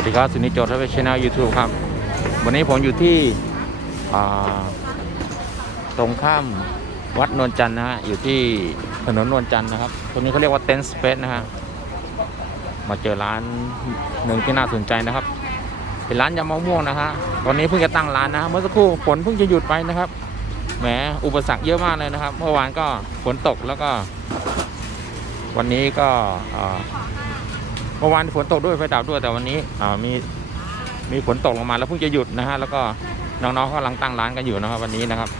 วัสดีครับสุนิจโจทย์ทวีชแนลยูทูบครับ วันนี้ผมอยู่ที่ตรงข้ามวัดนวลจันทร์นะฮะ อยู่ที่ถนนนวลจันทร์นะครับตรงนี้เขาเรียกว่าเต็นท์สเปซนะฮะ มาเจอร้านหนึ่งที่น่าสนใจนะครับ เป็นร้านยำมะม่วงนะฮะ ตอนนี้เพิ่งจะตั้งร้านนะ เมื่อสักครู่ฝนเพิ่งจะหยุดไปนะครับ แหม อุปสรรคเยอะมากเลยนะครับ เมื่อวานก็ฝนตกแล้วก็ วันนี้ก็ เมื่อวานฝนตกด้วยไฟดับด้วยแต่วันนี้อ่ามีมีฝนตกลงมาแล้วเพิ่งจะหยุดนะฮะแล้วก็น้องๆเขากำลังตั้งร้านกันอยู่นะครับ วันนี้นะครับ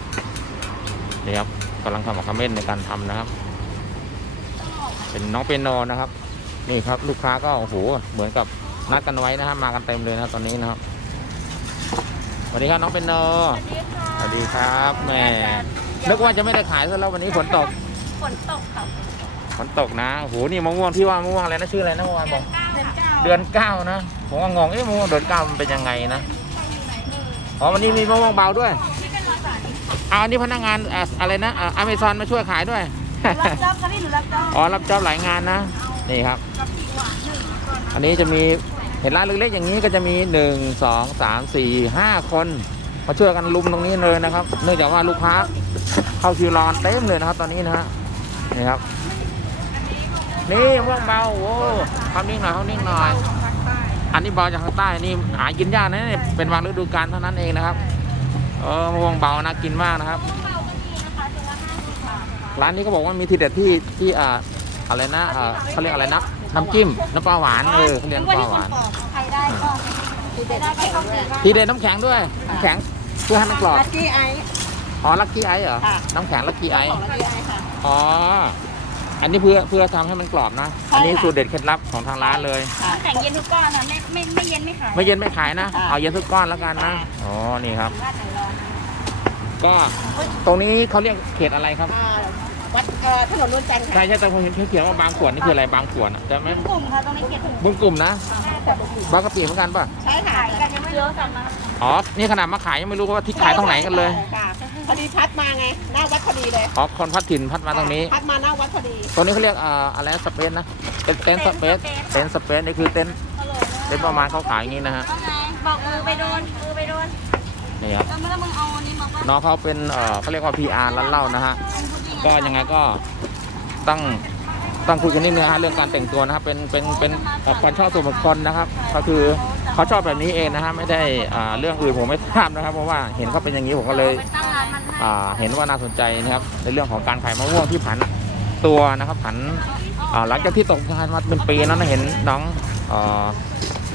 นี่ครับกำลังทำคอมเมนต์ในการทำนะครับ เป็นน้องเปียโนนะครับ นี่ครับ ลูกค้าก็โอ้โหเหมือนกับนัดกันไว้นะครับมากันเต็มเลยนะตอนนี้นะครับสวัสดีครับน้องเปียโนสวัสดีครับแหม่นึกว่าจะไม่ได้ขายซะแล้ววันนี้ฝนตกฝนตกค่ะฝ นตกนะโอ้โหนี่มะม่วงที่ว่ามะม่วงอะไรนะชื่ออะไรนะเมื่อวานบอกเดือนเก้าเดือนเก้านะผมก็งงเอ๊ะมะม่วงเดือนเก้ามันเป็นยังไงนะอ๋อวันนี้มีมะม่วงเบาด้วยเอาอันนี้พนักงานอะอะไรนะอเมซอนมาช่วยขายด้วยรับจ็อบค่ะพี่หนูรับจ็อบอ๋อรับจอบหลายงานนะนี่ครับรับสีหวานหนึ่งก่อนอันนี้จะมีเห็นร้านเล็กๆอย่างนี้ก็จะมีหนึ่งสองสามสี่ห้าคนมาช่วยกันลุมตรงนี้เลยนะครับ เนื่องจากว่าลูกค้าเข้าคิวรอกันเต็มเลยนะครับ ตอนนี้นะฮะนี่ครับ นี่มะม่วงเบาโอ้เขานิ่งหน่อยเขานิ่งหน่อย อันนี้เบาจากทางใต้นี่หากินยากนะเนี่ยเป็นบางฤดูกาลเท่านั้นเองนะครับเออมะม่วงเบานะกินมากนะครับเบาก็มีนะคะตัวละห้าสิบบาทร้านนี้ก็บอกว่ามีทีเด็ดที่ที่อ่าอะไรนะอ่าเขาเรียกอะไรนะน้ำจิ้มน้ำปลาหวานเออเขาเรียกน้ำปลาหวานใครได้ก็ใครได้ก็ต้องมีบ้างทีเด็ดน้ำแข็งด้วยน้ำแข็งเพื่อให้มันกรอบลัคกี้ไอซ์อ๋อลักกี้ไอซ์เหรอค่ะน้ำแข็งลักกี้ไอซ์ของลัคกี้ไอซ์ค่ะ อ๋ออันนี้เพื่อเพื่อทำให้มันกรอบนะใช่อันนี้ค่ะสูตรเด็ดเคล็ดลับของทางร้านเลยน้ำแข็งเย็นทุกก้อนค่ะไม่ไม่ไม่เย็นไม่ขายไม่เย็นไม่ขายนะ ค่ะ เอาเย็นทุกก้อนแล้วกันนะ อ๋อ นี่ครับ ว่าไหนร้อนก็ตรงนี้เขาเรียกเขตอะไรครับ อ่าวัดเอ่อถนนนวลจันทร์ค่ะใช่ใช่แต่ผมเห็นเขียนว่าบางขวดนี่คืออะไรบางขวดอะใช่ไหมกลุ่มค่ะตรงนี้เขียนถึงบุ้งกลุ่มนะ แต่บุกลุ่มบางกะปิเหมือนกันป่ะ ใช่ค่ะขายกันยังไม่เยอะกันนะอ๋อ นี่ขนาดมาขายยังไม่รู้ว่าที่ขายตรงไหนกันเลย ค่ะ พอดีพัดมาไง หน้าวัดพอดีเลยอ๋อคนพัดถิ่นพัดมาตรงนี้ พัดมาหน้าวัดพอดี ตรงนี้เขาเรียกอ่าอะไรนะสเปซนะเป็นเต็นท์สเปซเต็นท์สเปซนี่คือเต็นท์เต็นท์ประมาณเขาขายอย่างนี้นะฮะว่าไงบอกมือไปโดนมือไปโดนนี่ครับแล้วเมื่อมึงเอาอันนี้มาว่าน้องเขาเป็นเอ่อเขาเรียกว่า PR ร้านเหล้านะฮะก็ยังไงก็ต้อง ต้องคุยกันนิดนึงฮะเรื่องการแต่งตัวนะครับ เป็นเป็นเป็นความชอบส่วนบุคคลนะครับ ก็คือเขาชอบแบบนี้เองนะฮะไม่ได้อ่าเรื่องอื่นผมไม่ทราบนะครับ เพราะว่าเห็นเขาเป็นอย่างนี้ผมก็เลยตั้งร้านมันให้อ่าเห็นว่าน่าสนใจนะครับ ในเรื่องของการขายมะม่วงที่ผันตัวนะครับผันอ่าหลังจากที่ตกงานมาเป็นปีนั้นนะเห็นน้องอ่อ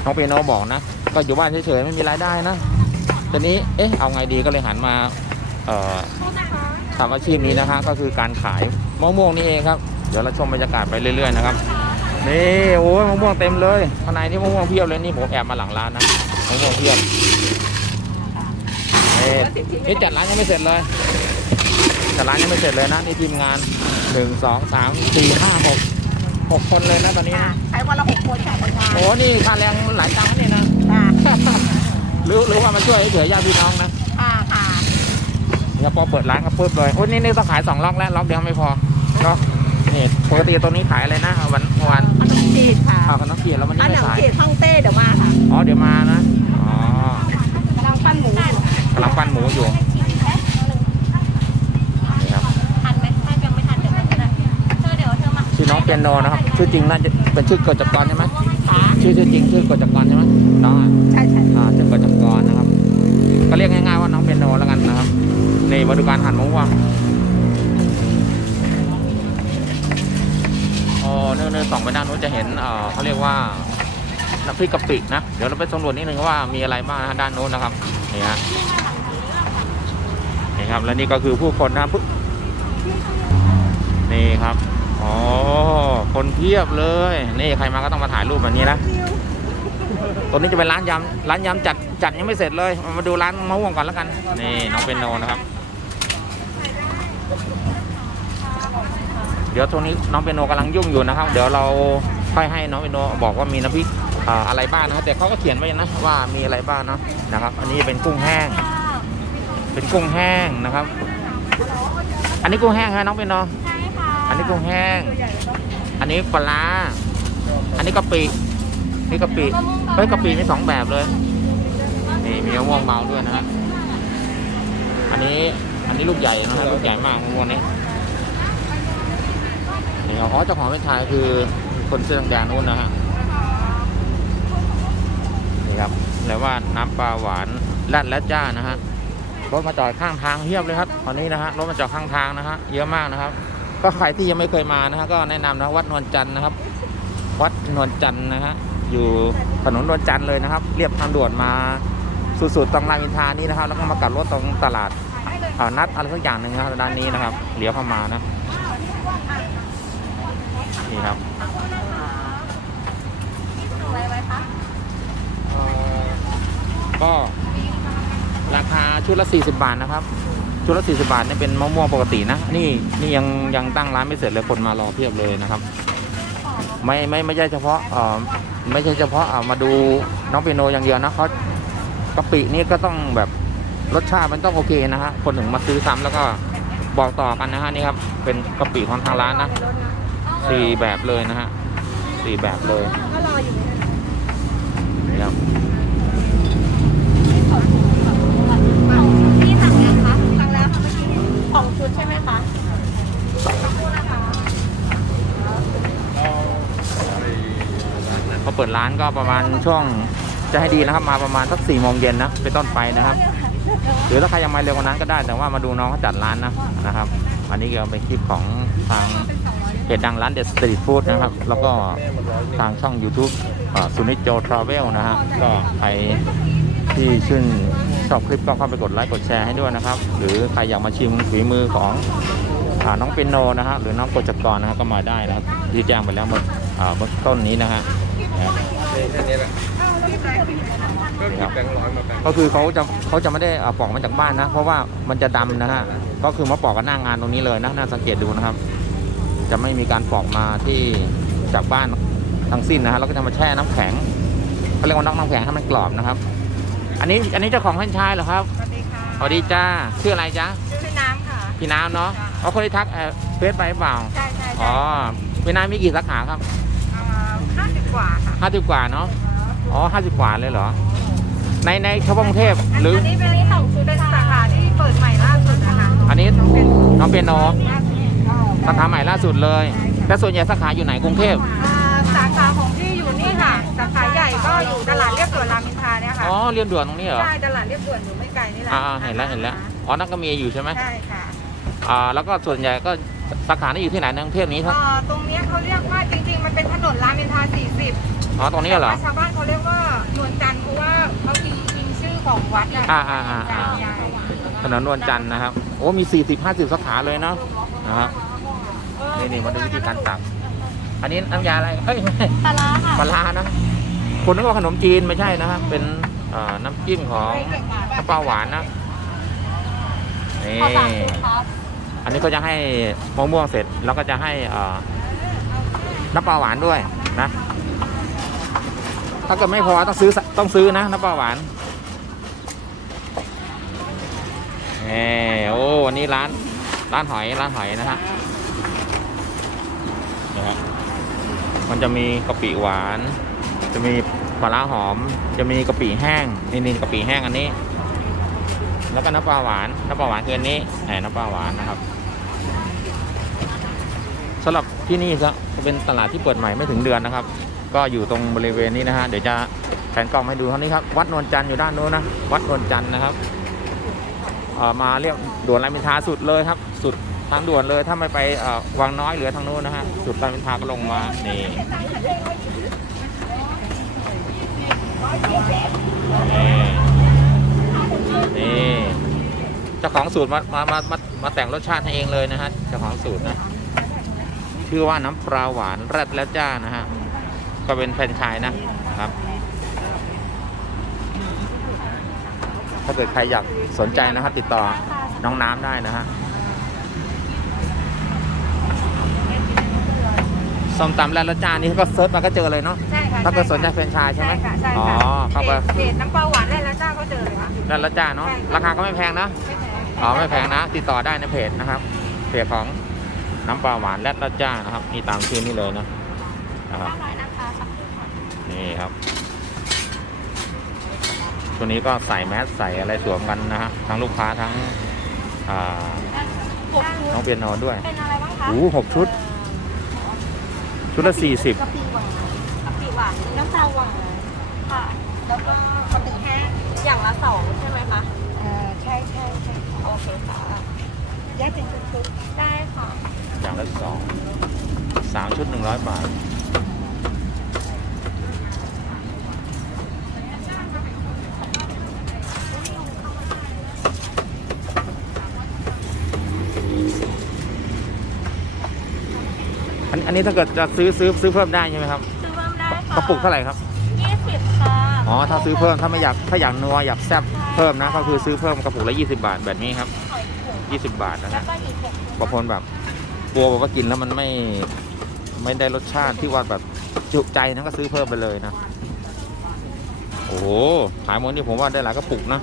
น้องเปียโนบอกนะ ก็อยู่บ้านเฉยๆไม่มีรายได้นะทีนี้เอ๊ะเอาไงดีก็เลยหันมาเอ่อทำอาชีพนี้นะฮะก็คือการขายมะม่วงนี่เองครับ ดี๋ยวเราชมบรรยากาศไปเรื่อยๆนะครับนี่โอ้ยมะม่วงเต็มเลยข้างในนี่มะม่วงเพียบเลยนี่ผมแอบมาหลังร้านนะมะม่วงเพียบนี่นี่จัดร้านยังไม่เสร็จเลยแต่ร้านยังไม่เสร็จเลยนะนี่ทีมงานหนึ่งสองสามสี่ห้าหกหกคนเลยนะตอนนี้ค่ะนะใช้วันละหกคนค่ะคนงานโอ้นี่ค่าแรงหลายตังค์นี่นะค่ะหรือหรือว่ามาช่วยเฉยๆญาติพี่น้องนะค่ะค่ะเนี่ยพอเปิดร้านก็ปุ๊บเลยโอ้นี่นี่ต้องขายสองล็อกแล้วล็อกเดียวไม่พอเนาะ นี่ปกติตัวนี้ขายอะไรนะวันเมื่อวานขนมจีบค่ะอ้าวขนมเกียรแล้ววันขนี้นไม่มขายจีบฮ่องเต้เดี๋ยวมาค่ะอ๋อเดี๋ยวมานะอ๋อกำลังปั้นหมูอยู่กำลังปั้นหมูอยู่นี่ครับทันไหมถ้ายังไม่ทันเดี๋ยวมันจะได้เธอเดี๋ยวเธอมาชื่อน้องเปียโนนะครับชื่อจริงน่าจะเป็นชื่อกฎจักรใช่ไหมค่ะชื่อชื่อจริงชื่อกฎจักรใช่ไหมน้องอะใช่ใช่อ่าชื่อกฎจักรนะครับ ก็เรียกง่ายๆว่าน้องเปียโนแล้วกันนะครับนี่มาดูการหั่นมะม่วง เนื่องๆส่องไปด้านนู้นจะเห็นเขาเรียกว่าน้ำพริกกะปินะ เดี๋ยวเราไปสำรวจนิดนึงว่ามีอะไรบ้างนะด้านนู้นนะครับนี่ฮะนี่ครับและนี่ก็คือผู้คนนะครับผู้นี่ครับอ๋อคนเพียบเลย นี่ใครมาก็ต้องมาถ่ายรูปแบบนี้นะตัวนี้จะเป็นร้านยำร้านยำจัดจัดยังไม่เสร็จเลย มาดูร้านมะม่วงก่อนแล้วกัน นี่น้องเป็นโนนะครับ ดี๋ยวตรงนี้น้องเปโนกำลังยุ่งอยู่นะครับ เดี๋ยวเราค่อยให้น้องเปโนบอกว่ามีน้ำพริกอะไรบ้างนะครับแต่เขาก็เขียนไว้นะว่ามีอะไรบ้างนะนะครับ อันนี้เป็นกุ้งแห้ง เป็นกุ้งแห้งนะครับ อันนี้กุ้งแห้งฮะน้องเปโนใช่ค่ะอันนี้กุ้งแห้ง อันนี้ปลาอันนี้กะปินี่กะปิเฮ้ยกะปิมีสองแบบเลยนี่มีมะม่วงเมาด้วยนะฮะอันนี้อันนี้ลูกใหญ่นะฮะลูกใหญ่มากมะม่วงนี้ นี่ครับอ๋อเจ้าของเป็นชายคือคนเสื้อแดงนู้นนะฮะนี่ครับแล้วว่าน้ำปลาหวานแรดและจ้านะฮะรถมาจอดข้างทางเทียบเลยครับตอนนี้นะฮะรถมาจอดข้างทางนะฮะเยอะมากนะครับ ก็ใครที่ยังไม่เคยมานะฮะก็แนะนำนะวัดนวลจันทร์นะครับ วัดนวลจันทร์นะฮะอยู่ถนนนวลจันทร์เลยนะครับ เรียบทางด่วนมาสุดๆตรงรามอินทานี่นะครับ แล้วก็มากลับรถตรงตลาดเอ่อนัดอะไรสักอย่างหนึ่งนะครับด้านนี้นะครับเลี้ยวเข้ามานะ นี่ครับก็ราคาชุดละ 40 บาทนะครับ ชุดละ 40 บาทนี่เป็นมะม่วงปกตินะ นี่นี่ยังยังตั้งร้านไม่เสร็จเลยคนมารอเพียบเลยนะครับ ไม่ไม่ไม่ใช่เฉพาะเอ่อไม่ใช่เฉพาะเอ่อมาดูน้องเปียโนอย่างเดียวนะเขากะปินี่ก็ต้องแบบรสชาติมันต้องโอเคนะฮะคนถึงมาซื้อซ้ำแล้วก็บอกต่อกันนะฮะนี่ครับเป็นกะปิของทางร้านนะ สี่แบบเลยนะฮะสี่แบบเลยก็รออยู่เนี่ยนี่ครับพี่สั่งยังคะสั่งแล้วค่ะเมื่อกี้ของชุดใช่ไหมคะสักครู่นะคะเขาเปิดร้านก็ประมาณช่วงจะให้ดีนะครับมาประมาณสักสี่โมงเย็นนะเป็นต้นไปนะครับหรือถ้าใครยังมาเร็วกว่านั้นก็ได้แต่ว่ามาดูน้องเขาจัดร้านนะนะครับ อันนี้ก็เป็นคลิปของทาง เพจดังร้านเด็ดสตรีทฟู้ดนะครับ แล้วก็ทางช่อง YouTube สุนิจโจทราเวลนะฮะก็ใครที่ชื่นชอบคลิปก็เข้าไปกดไลค์กดแชร์ให้ด้วยนะครับ หรือใครอยากมาชิมฝีมือของอาน้องเปียโนนะฮะหรือน้องกฤษกรนะฮะก็มาได้นะครับที่แจ้งไปแล้วเมื่ออ่าเบื้องต้นนี้นะฮะนะครับแค่นี้แหละก็หยิบแบงค์ร้อยมาแบงค์ก็คือเขาจะเขาจะไม่ได้เอาปอกมาจากบ้านนะ เพราะว่ามันจะดำนะฮะก็คือมาปอกกันหน้างานตรงนี้เลยนะน่าสังเกตดูนะครับ จะไม่มีการปอกมาที่จากบ้านทั้งสิ้นนะฮะแล้วก็จะมาแช่น้ำแข็งเขาเรียกว่าน้ำน้ำแข็งให้มันกรอบนะครับ อันนี้อันนี้เจ้าของแฟรนไชส์เหรอครับสวัสดีค่ะสวัสดีจ้าชื่ออะไรจ๊ะชื่อน้ำค่ะพี่น้ำเนาะเอาคนที่ทักเอ่อเฟซไปหรือเปล่าใช่ใช่อ๋ใช่อพี่น้ำมีกี่สาขาครับห้าสิบกว่าค่ะห้าสิบกว่าเนาะอ๋อห้าสิบกว่าเลยเหรอในในเฉพาะกรุงเทพหรืออันนี้เป็นของชุดเป็นสาขาที่เปิดใหม่ล่าสุดนะคะอันนี้น้องเปียโน สาขาใหม่ล่าสุดเลยแต่ส่วนใหญ่สาขาอยู่ไหนกรุงเทพอ่าสาขาของพี่อยู่นี่ค่ะ สาขาใหญ่ก็อยู่ตลาดเรียบด่วนรามอินทราเนี่ยค่ะอ๋อเรียนด่วนตรงนี้เหรอ ใช่ตลาดเรียบด่วนอยู่ไม่ไกลนี่แหละอ่าเห็นแล้วเห็นแล้วอ๋อนั่นก็มีอยู่ใช่ไหมใช่ค่ะอ่าแล้วก็ส่วนใหญ่ก็สาขานี่อยู่ที่ไหนในกรุงเทพนี้ครับเอ่อตรงเนี้ยเขาเรียกว่าจริง ๆ มันเป็นถนนรามอินทรา40อ๋อตรงนี้เหรอ แต่ว่าชาวบ้านเขาเรียกว่านวลจันทร์เพราะว่าเขาอิงอิงชื่อของวัดอะอ่าอ่าอ่าอ่าใช่ถนนนวลจันทร์นะครับ โอ้มี 40 50 สาขาเลยเนาะนะครับ นี่นี่มาดูวิธีการตักอันนี้น้ำยาอะไรเฮ้ยไม่ใช่ปลาร้าค่ะปลาร้านะคนนึกว่าขนมจีนไม่ใช่นะครับเป็นเอ่อน้ำจิ้มของน้ำปลาหวานนะนี่ขอสามชุดครับอันนี้ก็จะให้มะม่วงเสร็จแล้วก็จะให้เอ่อน้ำปลาหวานด้วยนะ ถ้าเกิดไม่พอต้องซื้อต้องซื้อนะน้ำปลาหวานเออโอ้วันนี้ร้านร้านหอยร้านหอยนะฮะ นะฮะมันจะมีกะปิหวาน จะมีปลาร้าหอม จะมีกะปิแห้งนี่นี่กะปิแห้งอันนี้ แล้วก็น้ำปลาหวานน้ำปลาหวานคืออันนี้แหมน้ำปลาหวานนะครับสำหรับที่นี่จะเป็นตลาดที่เปิดใหม่ไม่ถึงเดือนนะครับ ก็อยู่ตรงบริเวณนี้นะฮะเดี๋ยวจะแผนกล้องให้ดูเท่านี้ครับวัดนวลจันทร์อยู่ด้านโน้นนะวัดนวลจันทร์นะครับมาเรียกด่วนรามอินทาสุดเลยครับ ทางด่วนเลยถ้าไม่ไปวังน้อยเหลือทางโน้นนะฮะสุดรามอินทาก็ลงมานี่นี่นี่เจ้าของสูตรมามามามามาแต่งรสชาติให้เองเลยนะฮะเจ้าของสูตรนะชื่อว่าน้ำปลาหวานแรดแล้วจ้านะฮะก็เป็นแฟนชายนะครับ ถ้าเกิดใครอยากสนใจนะครับติดต่อน้องน้ำได้นะฮะ ส้มตำแรดแล้วจ้านี่ก็เซิร์ชมาก็เจอเลยเนาะใช่ค่ะถ้าเกิดสนใจแฟรนไชายใช่ไหมค่ะใช่อ๋อค่ะเข้าไปเพจเพจน้ำปลาหวานได้แล้วจ้าก็เจอเลยค่ะแรดแล้วจ้าเนาะใช่ค่ะ ราคาก็ไม่แพงนะไม่แพงอ๋อไม่แพงนะ ติดต่อได้ในเพจนะครับเพจของน้ำปลาหวานแรดแล้วจ้านะครับนี่ตามชื่อนี่เลยนะนะครับ ห้าร้อยนะคะนี่นี่ครับ ช่วงนี้ก็ใส่แมสใส่อะไรสวมกันนะฮะ ทั้งลูกค้าทั้งอ่าหกชุน้องดเปียโนด้วย เป็นอะไรบ้างคะโอ้โหหกชุด ชุดละสี่สิบกะปิหวานกะปิหวานน้ำตาลหวานค่ะ แล้วก็กะปิแห้งอย่างละสองใช่ไหมคะเอ่อใช่ใช่ใช่โอเคค่ะแยกเป็นชุดๆได้ค่ะอย่างละสองสามชุดหนึ่งร้อยบาท นอันนี้ถ้าเกิดจะซื้อซื้อซื้อเพิ่มได้ใช่ไหมครับซื้อเพิ่มได้ค่ะกระปุกเท่าไหร่ครับยี่สิบค่ะอ๋อถ้าซื้อเพิ่มถ้าไม่อยากถ้าอยากนัวอยากแซ่บเพิ่มนะก็คือซื้อเพิ่มกระปุกละ20 บาทแบบนี้ครับหอยขม20 บาทนะแล้วฮะก็อีกหกบางคนแบบกลัวว่ากินแล้วมันไม่ไม่ได้รสชาติที่ว่าแบบจุใจนะก็ซื้อเพิ่มไปเลยนะ โอ้โหขายหมดนี่ผมว่าได้หลายกระปุกนะ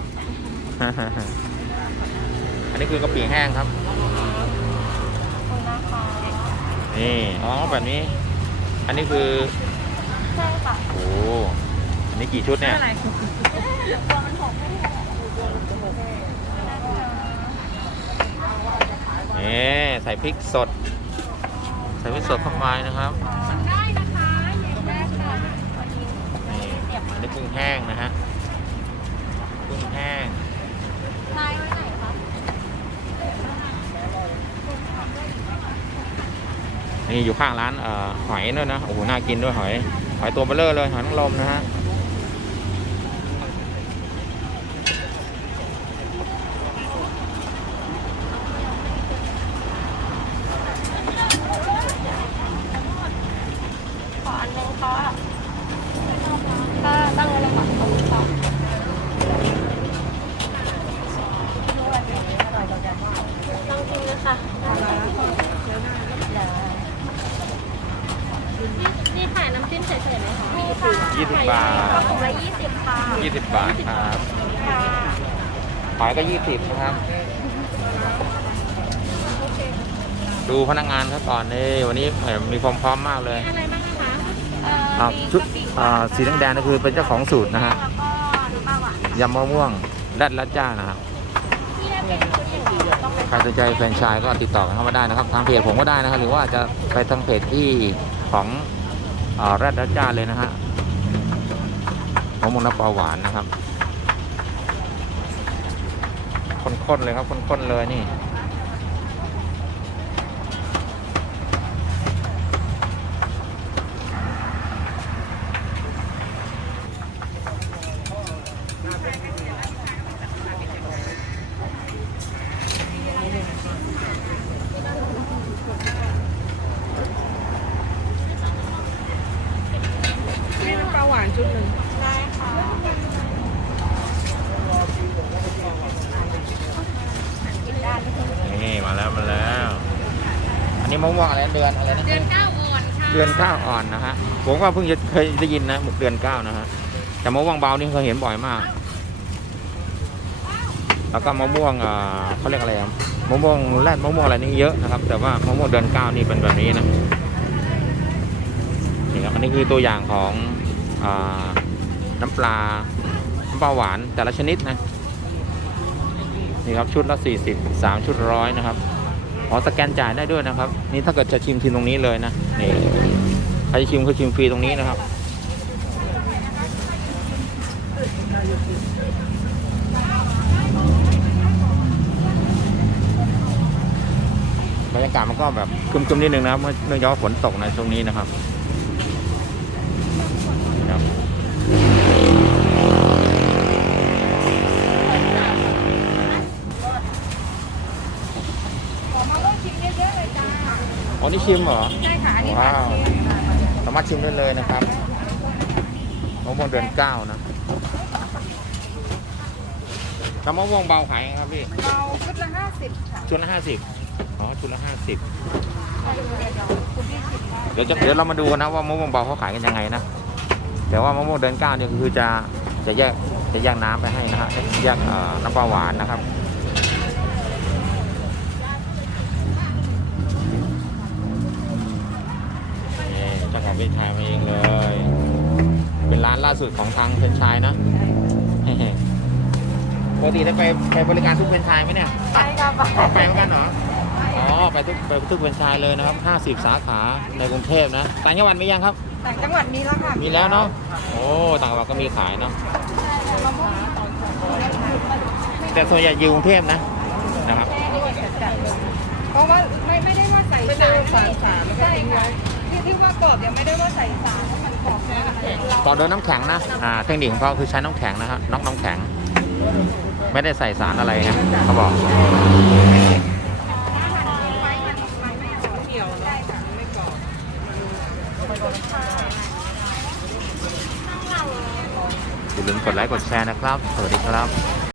อันนี้คือกะปิแห้งครับ คนนะคะ นี่อ๋อแบบนี้ อันนี้คือใช่ค่ะโอ้อันนี้กี่ชุดเนี่ยตัวมันหกไม่หกนี่ใส่พริกสด ใส่พริกสดเข้าไปนะครับได้นะคะเย็นได้ค่ะวันนี้นี่อันนี้กุ้งแห้งนะฮะกุ้งแห้งลายไว้ไห นี่อยู่ข้างร้านอหอยด้วยนะโอ้โหน่ากินด้วยหอย หอยตัวเบลเลอร์เลยหอยนางรมนะฮะ ขออันนึงค่ะค่ะตั้งไว้เลยค่ะขอบคุณค่ะลองชิมเลยค่ะนี่ขายน้ำจิ้มเฉยๆไหมคะมีค่ะ ยี่สิบบาท กระปุกละยี่สิบค่ะ ยี่สิบบาทครับ ค่ะ หอยก็ยี่สิบนะครับ ดูพนักงานเขาก่อนนี่วันนี้แหมมีความพร้อมมากเลยอะไรบ้างนะคะเอ่ออ่ามีชุดกะปิอ่าสีแดงๆนั่นคือเป็นเจ้าของสูตรนะฮะแล้วก็น้ำปลาหวานยำมะม่วงแรดลัดจ้านะครับที่เป็นชุดอย่างนี้ต้องไปใครสนใจแฟรนไชส์ก็ติดต่อกันเข้ามาได้นะครับ ทางเพจผมก็ได้นะครับ หรือว่าจะไปทางเพจที่ของแรดดัจจ้าเลยนะฮะมะม่วงน้ำปลาหวานนะครับข้นๆเลยครับข้นๆเลยนี่นี่น้ำปลาหวานชุดหนึ่ง ได้ค่ะกินได้ นี่มาแล้วมาแล้ว อั นนี้มะม่วงอะไรเดือนอะไรนะเดือนเก้าอ่อนค่ะเดือนเก้าอ่อนนะฮะผมก็เพิ่งจะเคยได้ยินนะเดือนเก้านะฮะแต่มะม่วงเบานี่เคยเห็นบ่อยมาก แล้วก็มะม่วงอ่าเขาเรียกอะไรอะมะม่วงแรดมะม่วงอะไรนี่เยอะนะครับ แต่ว่ามะม่วงเดือนเก้านี่เป็นแบบนี้นะนี่ครับอันนี้คือตัวอย่างของอาน้ำปลาน้ำปลาหวานแต่ละชนิดนะนี่ครับชุดละ40 3ชุดร้อยนะครับ อ๋อสแกนจ่ายได้ด้วยนะครับ นี่ถ้าเกิดจะชิมชิมตรงนี้เลยนะนี่ใครจะชิมคือชิมฟรีตรงนี้นะครับบรรยากาศมันก็แบบคึมๆนิดนึงนะครับเมื่อเนื่องจากฝนตกในช่วงนี้นะครับ ขอมาลองชิมเยอะๆเลยจ้า อ๋อนี่ชิมเหรอ ใช่ค่ะอันนี้ว้าวค่ะสามารถชิมได้เลยนะครับมะม่วงเดือนเก้านะกระมะม่วงเบาขายไงครับพี่เราชุดละห้าสิบค่ะชุดละห้าสิบอ๋อชุดละห้าสิบเดี๋ยวเดี๋ยวคุณพี่ชิมได้เดี๋ยวจะเดี๋ยวเรามาดูกันนะว่ามะม่วงเบาเขาขายกันยังไงนะ แต่ว่ามะม่วงเดือนเก้าเนี่ยคือจะจะแยกจะแยกน้ำไปให้นะฮะแยกเอ่อน้ำปลาหวานนะครับ นี่เจ้าของพี่ชายมาเองเลย เป็นร้านสุดของทางเฟรนไชายนะปกติได้ไปไปบริการทุกเฟรนไชายไหมเนี่ยใช่ค่ะอ๋อไปเหมือนกันเหรออ๋อไปทุกไปทุกเฟรนไชายเลยนะครับ50 สาขาในกรุงเทพนะต่างจังหวัดมียังครับต่างจังหวัดมีแล้วค่ะมีแล้วเนาะโอ้ต่างจังหวัดก็มีขายเนาะแต่ส่วนใหญ่อยู่กรุงเทพนะนะครับเพราะว่าไม่ไม่ได้ว่าใส่สารสารสารไม่ใช่ค่ะ ที่ว่ากรอบยังไม่ได้ว่าใส่สารเพราะมันกรอบแค่นั้นเองต่อโดนน้ำแข็งนะ อ่า เทคนิคของเขาคือใช้น้ำแข็งนะครับน็อกน้ำแข็ง ไม่ได้ใส่สารอะไรนะเขาบอกเกี่ยวเนาะไม่กรอบอย่าลืมกดไลค์กดแชร์นะครับ สวัสดีครับ